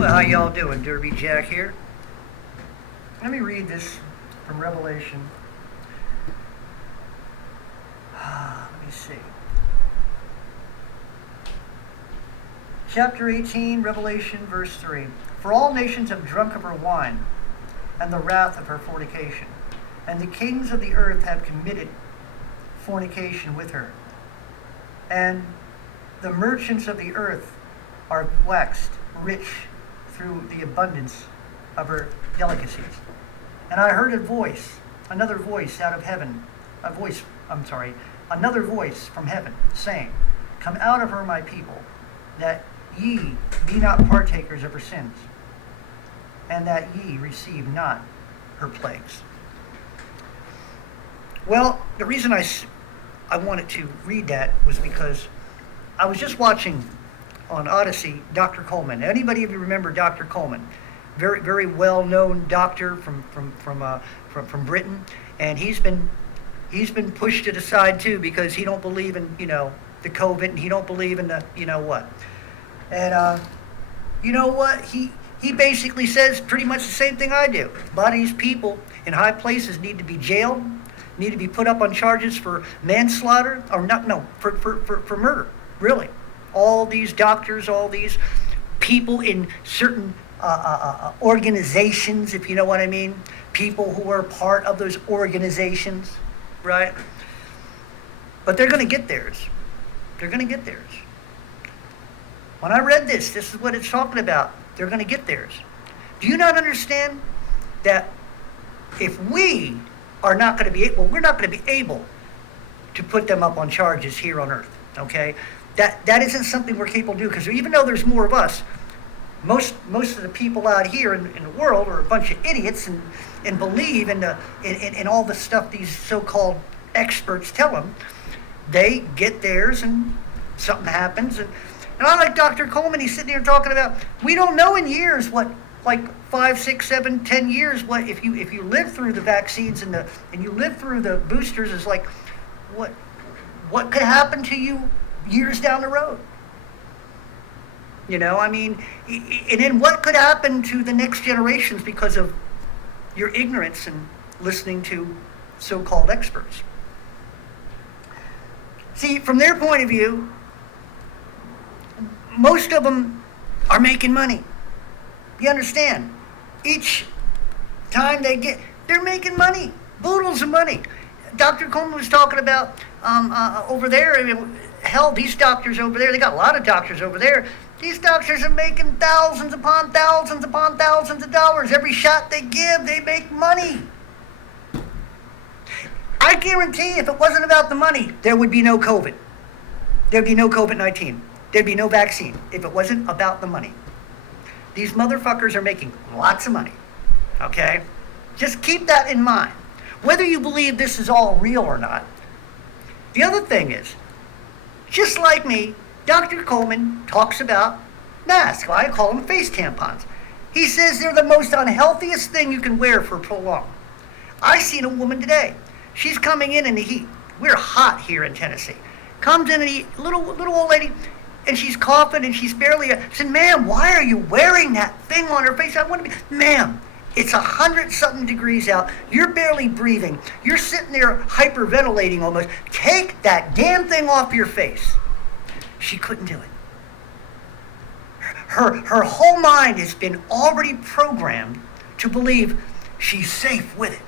Well, how y'all doing? Derby Jack here. Let me read this from Revelation. Let me see. Chapter 18, Revelation, verse 3. For all nations have drunk of her wine, and the wrath of her fornication. And the kings of the earth have committed fornication with her. And the merchants of the earth are waxed rich through the abundance of her delicacies. And I heard another voice out of heaven, another voice from heaven, saying, Come out of her, my people, that ye be not partakers of her sins, and that ye receive not her plagues. Well, the reason I wanted to read that was because I was just watching on Odyssey Dr. Coleman. Anybody of you remember Dr. Coleman? Very, very well-known doctor from Britain, and he's been pushed to the side too because he don't believe in the COVID, and he don't believe in the what. And you know what? He basically says pretty much the same thing I do. A lot of these people in high places need to be jailed, need to be put up on charges for manslaughter, or for murder, really. All these doctors, all these people in certain organizations, if you know what I mean, people who are part of those organizations, right? But they're going to get theirs. They're going to get theirs. When I read this is what it's talking about. They're going to get theirs. Do you not understand that if we are not going to be able, we're not going to be able to put them up on charges here on earth, okay? That isn't something we're capable to do, because even though there's more of us, most of the people out here in the world are a bunch of idiots and believe in all the stuff these so-called experts tell them. They get theirs and something happens. And I like Dr. Coleman, he's sitting here talking about, we don't know in years what, like 5, 6, 7, 10 years, what if you live through the vaccines and you live through the boosters, is like what could happen to you years down the road. I mean, and then what could happen to the next generations because of your ignorance and listening to so-called experts. See, from their point of view, most of them are making money. You understand? Each time they're making money, boodles of money. Dr. Coleman was talking about over there, hell, these doctors over there, they got a lot of doctors over there. These doctors are making thousands upon thousands upon thousands of dollars. Every shot they give, they make money. I guarantee if it wasn't about the money, there would be no COVID. There'd be no COVID-19. There'd be no vaccine if it wasn't about the money. These motherfuckers are making lots of money, okay? Just keep that in mind. Whether you believe this is all real or not. The other thing is, just like me, Dr. Coleman talks about masks. I call them face tampons. He says they're the most unhealthiest thing you can wear for prolonged. I seen a woman today. She's coming in the heat. We're hot here in Tennessee. Comes in the little old lady, and she's coughing, and she's barely. I said, "Ma'am, why are you wearing that thing on her face?" I want to be, "Ma'am, it's 100-something degrees out. You're barely breathing. You're sitting there hyperventilating almost. Take that damn thing off your face." She couldn't do it. Her whole mind has been already programmed to believe she's safe with it.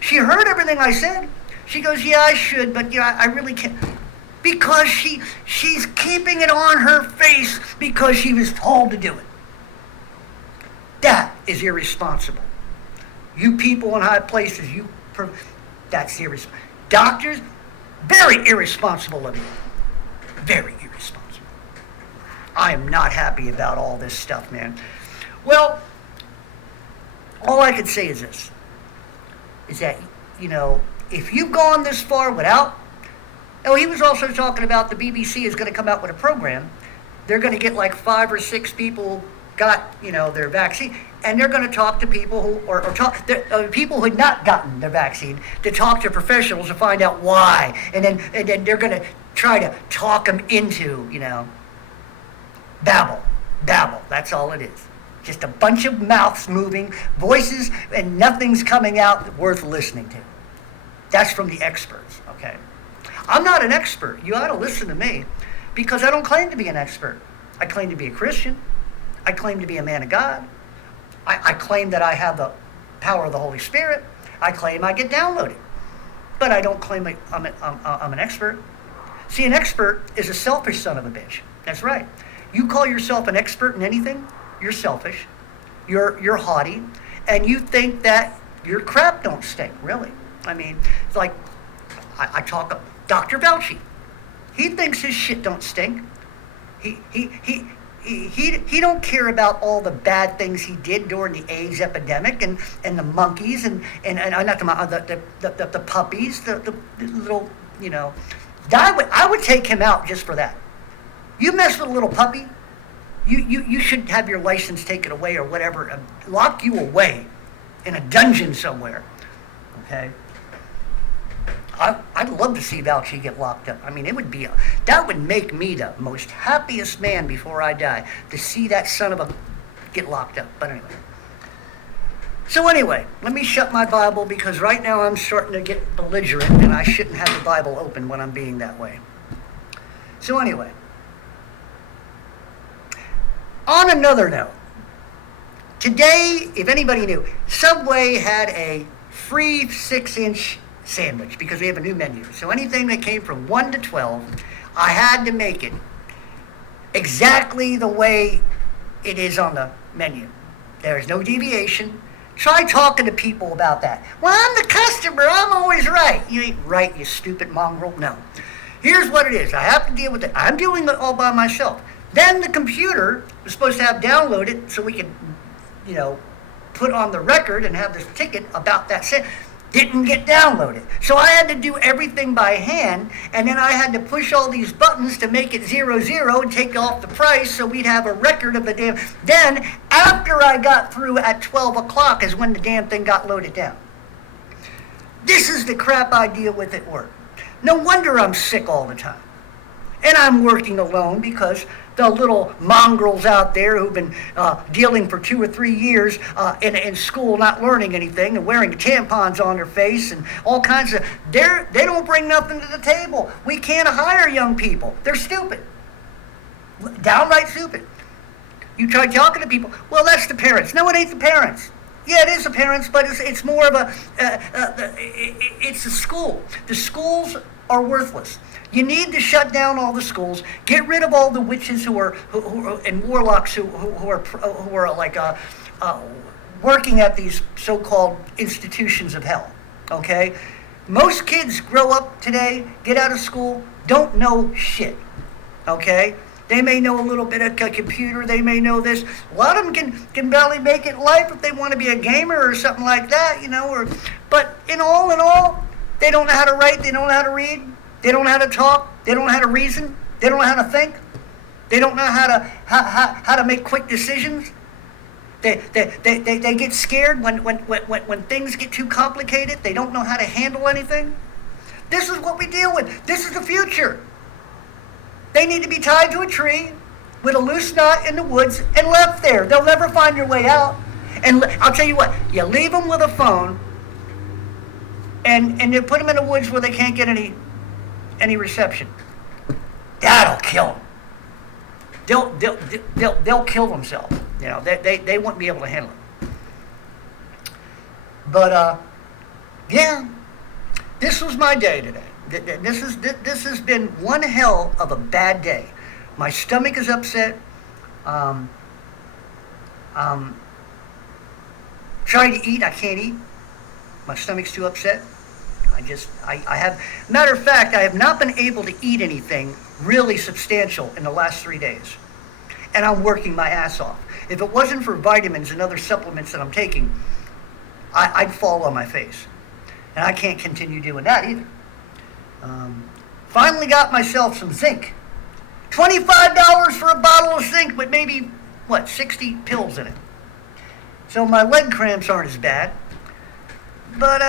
She heard everything I said. She goes, "Yeah, I should, but I really can't." Because she's keeping it on her face because she was told to do it. That is irresponsible. You people in high places, that's irresponsible. Doctors, very irresponsible of you. Very irresponsible. I am not happy about all this stuff, man. Well, all I can say is this, is that, if you've gone this far without, he was also talking about the BBC is going to come out with a program. They're going to get like 5 or 6 people who got, their vaccine, and they're going to talk to people who, people who had not gotten their vaccine, to talk to professionals to find out why, and then they're going to try to talk them into, babble. That's That's all it is. Just a bunch of mouths moving, voices, and nothing's coming out worth listening to. That's from the experts, okay? I'm not an expert. You ought to listen to me because I don't claim to be an expert. I claim to be a Christian. I claim to be a man of God. I claim that I have the power of the Holy Spirit. I claim I get downloaded. But I don't claim I'm an expert. See, an expert is a selfish son of a bitch. That's right. You call yourself an expert in anything, you're selfish, you're haughty, and you think that your crap don't stink, really. I mean, it's like, I talk, Dr. Fauci. He thinks his shit don't stink. He don't care about all the bad things he did during the AIDS epidemic and the monkeys and not the puppies, the little, you know. I would take him out just for that. You mess with a little puppy, you should have your license taken away or whatever, and lock you away in a dungeon somewhere. Okay? I'd love to see Fauci get locked up. I mean, that would make me the most happiest man before I die, to see that son of a get locked up. But anyway. So anyway, let me shut my Bible because right now I'm starting to get belligerent and I shouldn't have the Bible open when I'm being that way. So anyway. On another note, today, if anybody knew, Subway had a free 6-inch sandwich because we have a new menu. So anything that came from 1 to 12, I had to make it exactly the way it is on the menu. There is no deviation. Try talking to people about that. Well, I'm the customer. I'm always right. You ain't right, you stupid mongrel. No. Here's what it is. I have to deal with it. I'm doing it all by myself. Then the computer was supposed to have downloaded so we could, put on the record and have this ticket about that sandwich. Didn't get downloaded. So I had to do everything by hand, and then I had to push all these buttons to make it 00 and take off the price so we'd have a record of the damn. Then, after I got through at 12 o'clock is when the damn thing got loaded down. This is the crap I deal with at work. No wonder I'm sick all the time. And I'm working alone because the little mongrels out there who've been dealing for 2 or 3 years in school, not learning anything and wearing tampons on their face and all kinds of, they don't bring nothing to the table. We can't hire young people. They're stupid. Downright stupid. You try talking to people, well, that's the parents. No, it ain't the parents. Yeah, it is the parents, but it's more of it's a school. The schools are worthless. You need to shut down all the schools, get rid of all the witches who are and warlocks who are like working at these so-called institutions of hell. Okay, most kids grow up today, get out of school, don't know shit. Okay, they may know a little bit of a computer, they may know this. A lot of them can barely make it in life if they want to be a gamer or something like that, but in all, they don't know how to write, they don't know how to read. They don't know how to talk. They don't know how to reason. They don't know how to think. They don't know how to make quick decisions. They get scared when things get too complicated. They don't know how to handle anything. This is what we deal with. This is the future. They need to be tied to a tree with a loose knot in the woods and left there. They'll never find their way out. And I'll tell you what, you leave them with a phone and you put them in the woods where they can't get any reception. That'll kill them. They'll kill themselves. They won't be able to handle it. But yeah, this was my day today. This has been one hell of a bad day. My stomach is upset. Trying to eat, I can't eat. My stomach's too upset. I have, matter of fact, I have not been able to eat anything really substantial in the last 3 days. And I'm working my ass off. If it wasn't for vitamins and other supplements that I'm taking, I'd fall on my face. And I can't continue doing that either. Finally got myself some zinc. $25 for a bottle of zinc with maybe, 60 pills in it. So my leg cramps aren't as bad. But,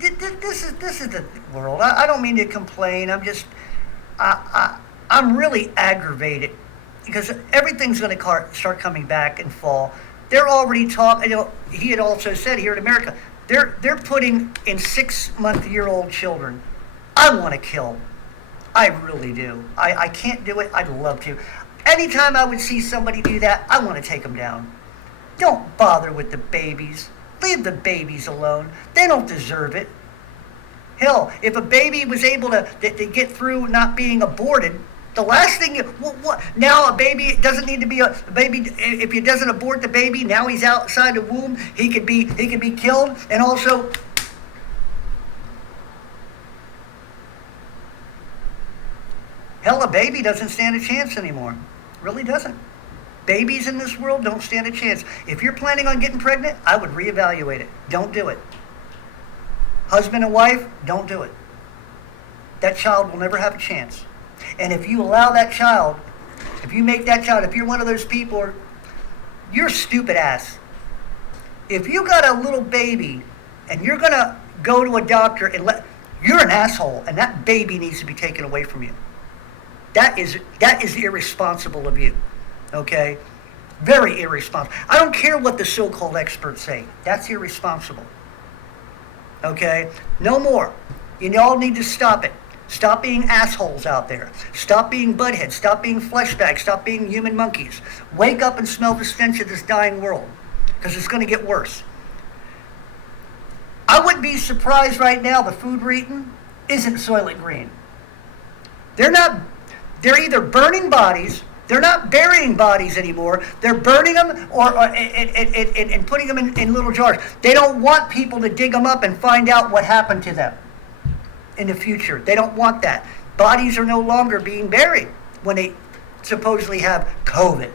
this is the world. I don't mean to complain. I'm really aggravated because everything's going to start coming back in fall. They're already talking. He had also said here in America, they're putting in 6-month-year-old children. I want to kill. I really do. I can't do it. I'd love to. Anytime I would see somebody do that, I want to take them down. Don't bother with the babies. Leave the babies alone. They don't deserve it. Hell, if a baby was able to get through not being aborted, the last thing now a baby doesn't need to be a baby. If he doesn't abort the baby, now he's outside the womb. He could be killed, and also hell, a baby doesn't stand a chance anymore. Really doesn't. Babies in this world don't stand a chance. If you're planning on getting pregnant, I would reevaluate it. Don't do it. Husband and wife, don't do it. That child will never have a chance. And if you allow that child, if you make that child, if you're one of those people, you're a stupid ass. If you got a little baby and you're going to go to a doctor and you're an asshole, and that baby needs to be taken away from you. That is irresponsible of you. Okay? Very irresponsible. I don't care what the so-called experts say. That's irresponsible. Okay? No more. You all need to stop it. Stop being assholes out there. Stop being buttheads. Stop being fleshbags. Stop being human monkeys. Wake up and smell the stench of this dying world, because it's going to get worse. I wouldn't be surprised right now the food we're eating isn't Soylent Green. They're either burning bodies. They're not burying bodies anymore. They're burning them and putting them in little jars. They don't want people to dig them up and find out what happened to them in the future. They don't want that. Bodies are no longer being buried when they supposedly have COVID.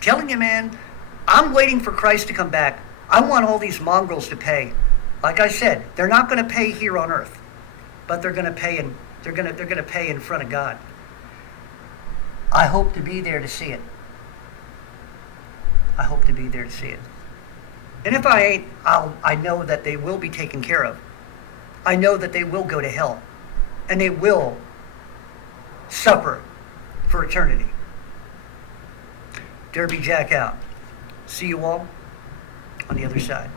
Telling you, man, I'm waiting for Christ to come back. I want all these mongrels to pay. Like I said, they're not going to pay here on earth, but they're going to pay they're going to pay in front of God. I hope to be there to see it. I hope to be there to see it. And if I ain't, I know that they will be taken care of. I know that they will go to hell, and they will suffer for eternity. Derby Jack out. See you all on the other side.